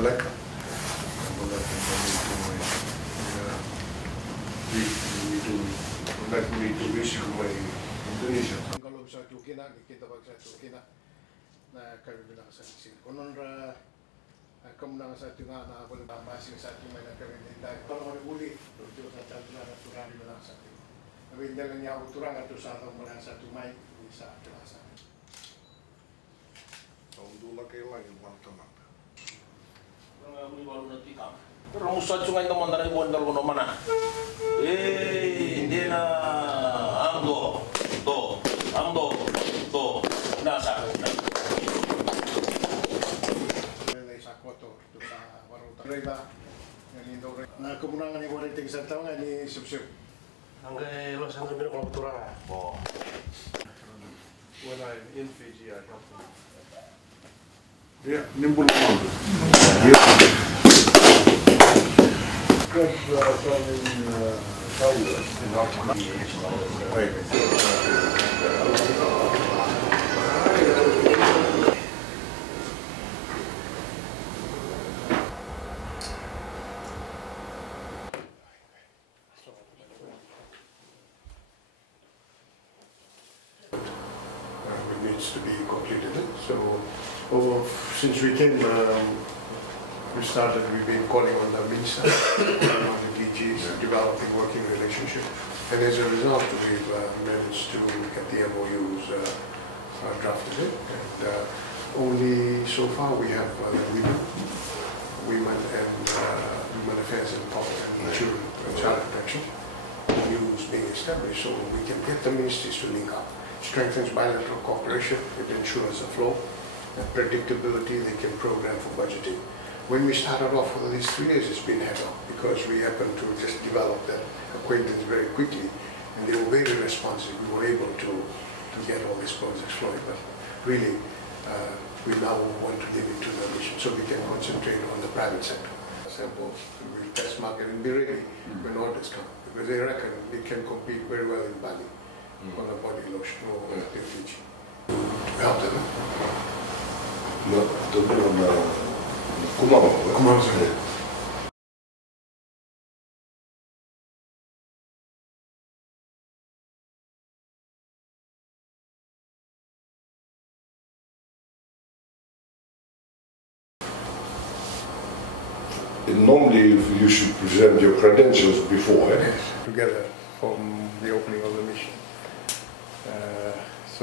lekker. Di risiko may Indonesia. Kalau sa tukina, kita bag sa tukina na kami bilang sa sisi. Konon ra kamu nang sa tunga na boleh masing sa tunga na kami dai. Kalau mau boleh, tu sa tunga na turang bilang sa tunga. Tapi jangan yang turang atau sa tunga sa tunga bisa terasa. Tahu laki lagi wartamat. Orang beli baru nanti kam. Terus sa tunga itu mandar ibu andar kono mana? Hindi na angdo, nasa. Sa kotor, tu sa waruta. Reba, yang Indonesia. Na kemunangan yang boleh tinggal sa tahun ini sub-sub. Hanggang lo sa hanggang kalau turang. Oh. When I'm in Fiji, I help them. Yeah, nimble one. Good from Cavuilati. Needs to be completed. So, since we came, we've been calling on the MINSA, on the DGs, developing working relationship. And as a result, we've managed to get the MOUs drafted in. And only so far we have women and women affairs and public and children and child protection MOUs being established, so we can get the ministries to link up. Strengthens bilateral cooperation, it ensures a flow and predictability. They can program for budgeting. When we started off for these 3 years, it's been head on because we happened to just develop that acquaintance very quickly, and they were very responsive. We were able to get all these projects flowing, but really we now want to give it to the mission so we can concentrate on the private sector. Samples, we'll test market and be ready when orders come, because they reckon they can compete very well in Bali. On a body lotion or in Fiji. Help them. No, dobbiamo Kumano. Normally you should present your credentials before. Yes, together from the opening of the mission.